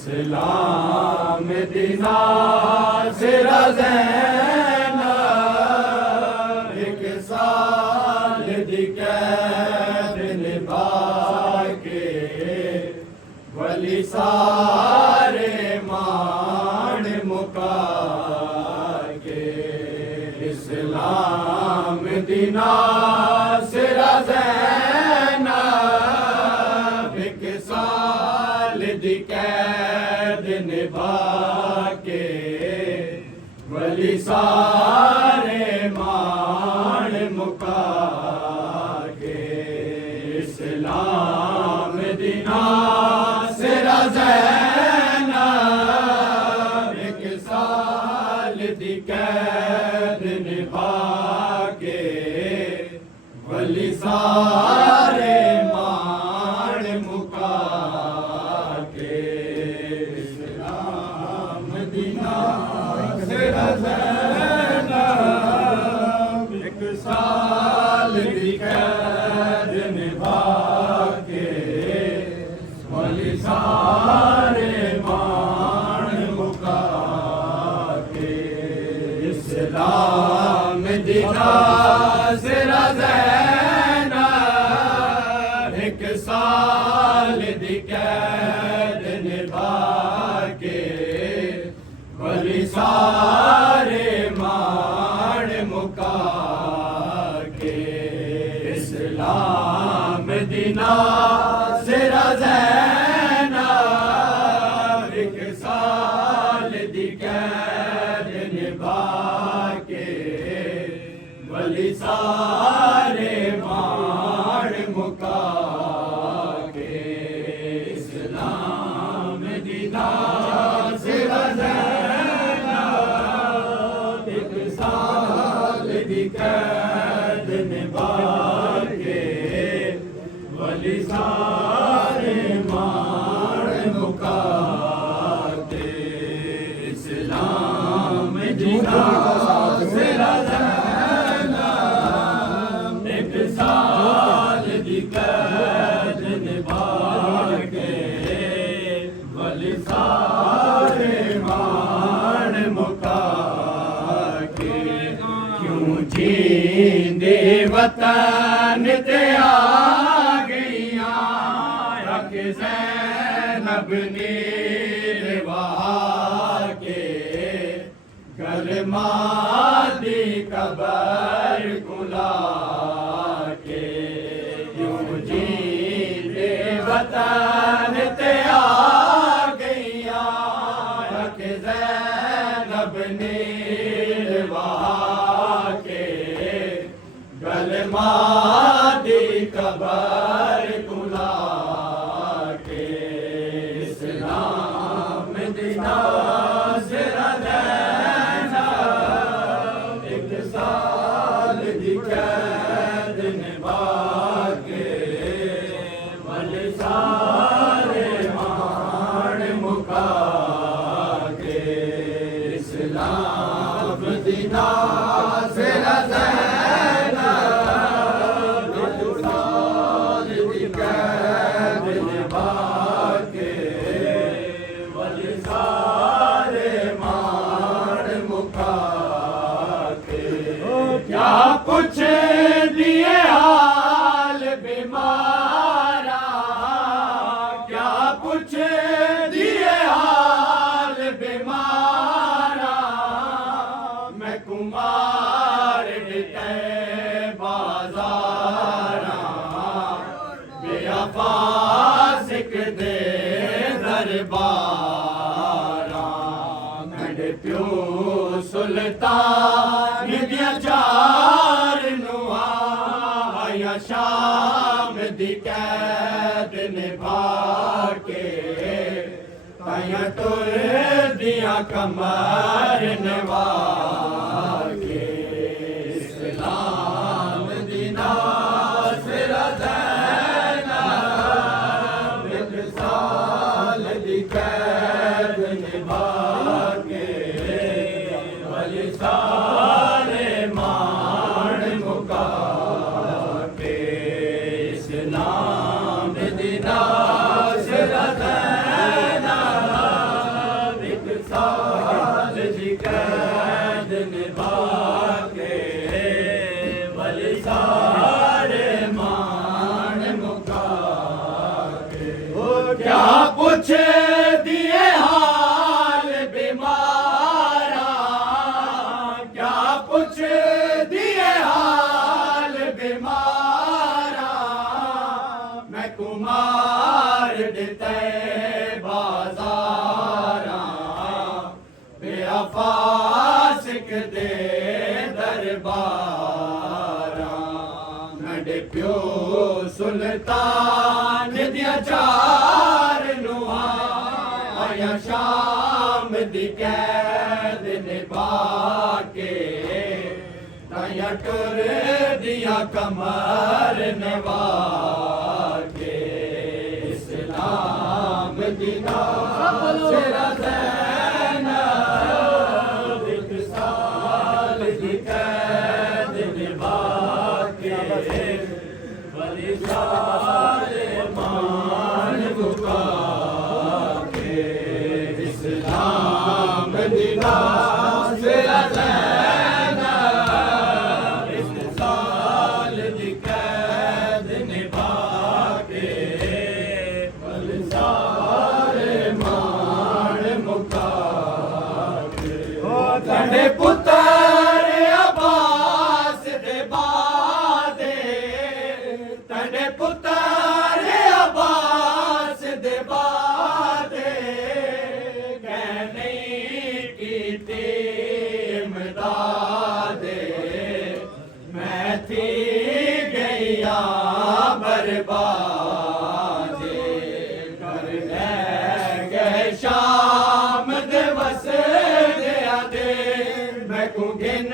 इस्लाम दीना सिरा ज़ैना एक साल दी कैद निभा के वली सारे मान मुका के इस्लाम दीना सिरा ज़ैना एक साल दी कैद निभा के वली सारे मान मुका के इस्लाम दीना सिरा ज़ैना एक साल दी कैद निभा के वली सारे मान मुका के इस्लाम दीना सिरा ज़ैना एक साल दी कैद निभा के वली सारे मान मुका के इस्लाम दीना सिरा ज़ैना एक साल दी कैद निभा के वली सारे मान मुका के इस्लाम दीना सिरा ज़ैना एक साल दी कैद निभा के वली सारे मान मुका के इस्लाम दीना सिरा ज़ैना एक साल दी कैद निभा के वली सारे मान मुका के इस्लाम दीना सिरा ज़ैना एक साल दी कैद निभा के वली सारे मान मुका के क्यों जींदे वतन ते आ गईया रख ज़ैनब नीर वहा के गल मादी कबर कुला के क्यों जींदे वतन ते आ गईया रख ज़ैनब नीर वहा के गल मादी कबर कुला के इस्लाम दीना सिरा ज़ैना एक साल दी कैद निभा के वली सारे मान मुका के इस्लाम दीना सिरा ज़ैना एक साल दी कैद निभा के वली सारे मान मुका के क्या कुछ दिए हाल बीमारा क्या कुछ दिए हाल बीमारा मैं कुमार बिते बाजारा बेअफा सिख दे दरबारा मेरे प्यो सुल्तान दिया चार नुआ आया शाम दी कैद निभा के ताया तुर दिया कमर नवा के इस्लाम दीना सिरा ज़ैना एक साल दी कैद निभा के वली सारे मान मुका के इस्लाम दीना सिरा ज़ैना प्यो सुल्तान दिया चार नुआ आया शाम दी कैद निभा के ताया टुर दिया कमर नवा के इस्लाम दी नाज़िरा ज़ैनब एक साल दी कैद निभा के वली सारे मान मुका के इस्लाम दी नाज़िरा ज़ैनब एक साल दी कैद निभा के वली सारे मान मुका के तड़े पुत्र अब्बास दे बादे तड़े पुत्र अब्बास दे बादे कहने की इमदादे मैं थी गैया बर्बादे कर गए शाम दिवस दे मैं को गिन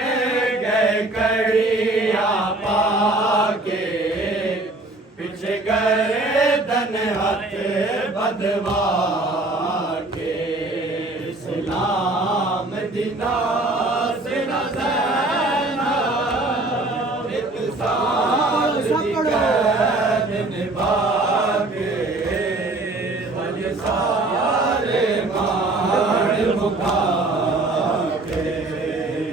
गए कड़िया पाके पीछे गर्दन हाथ बदवा के इस्लाम दी नाज़िरा ज़ैनब एक साल दी कैद निभा के वली सारे मान मुका के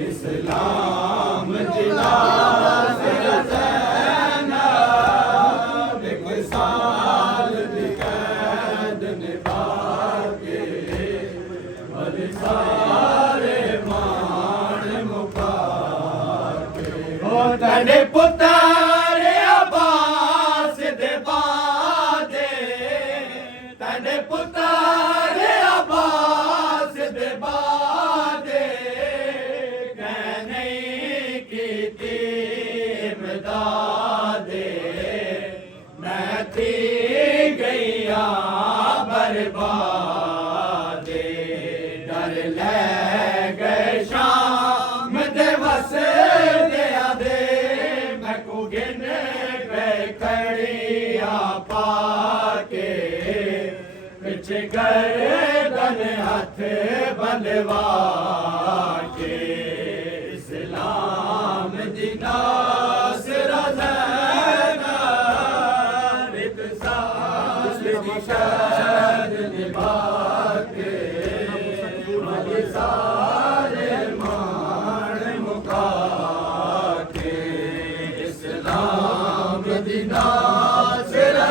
इस्लाम दी नाज़िरा ज़ैनब एक साल दी कैद निभा के वली सारे मान मुका के तड़े पुत्र अब्बास दे बादे तड़े पुत्र अब्बास दे बादे कहने की इमदादे मैं थी गैया बर्बादे डर ले गए शाम दिवस दे मैं को गिन गए कड़िया पाके पीछे गर्दन हाथ बलवा के इस्लाम दी नाज़िरा ज़ैनब एक साल दी कैद निभा के वली सारे मान मुका के इस्लाम दी नाज़िरा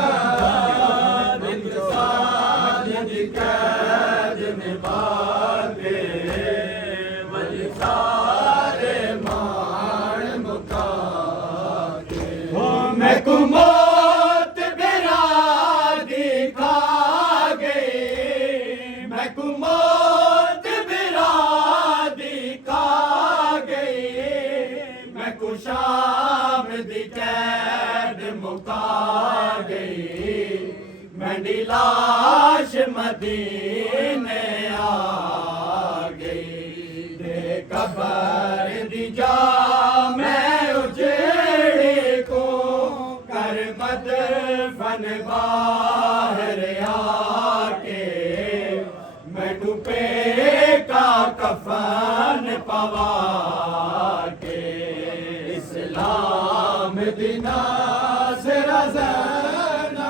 ज़ैनब एक साल दी कैद निभा के वली सारे मान मुका के मैं को मौत बेरा दिखा गई मैं को मौत बेरा दिखा गई मैं को शाम दी कैद मुका गई मेरी लाश मदीने आ गई दे कबर दी जा मैं उजड़े को कर मदफन बाहर आके मैं डूबे का कफन पवा के इस्लाम दी नाज़िरा ज़ैनब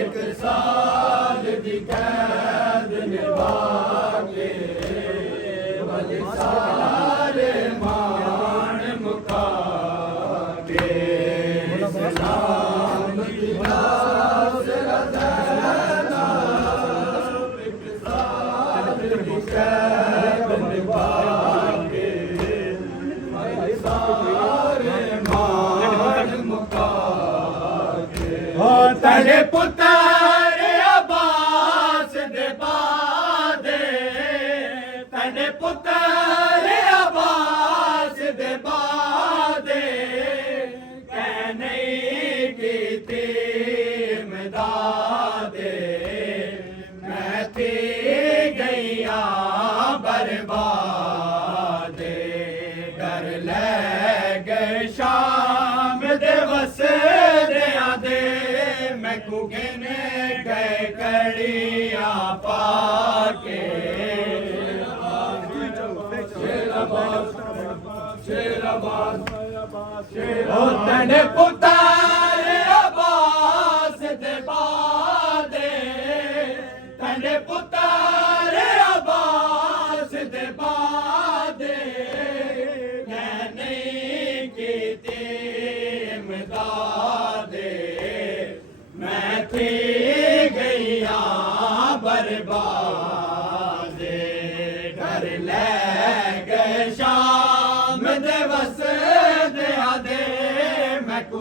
एक साल दी कैद निभा के वली सारे मान मुका के इस्लाम दी नाज़िरा ज़ैनब एक साल दी कैद निभा के वली सारे मान मुका के तड़े पुत्र अब्बास दे बादे तड़े पुत्र अब्बास दे बादे लड़िया पाके तेरे पुत्र अब्बास दे बादे तेरे पुत्र अब्बास दे बादे नहीं कीती इमदादे मैं थी गईया बर्बाद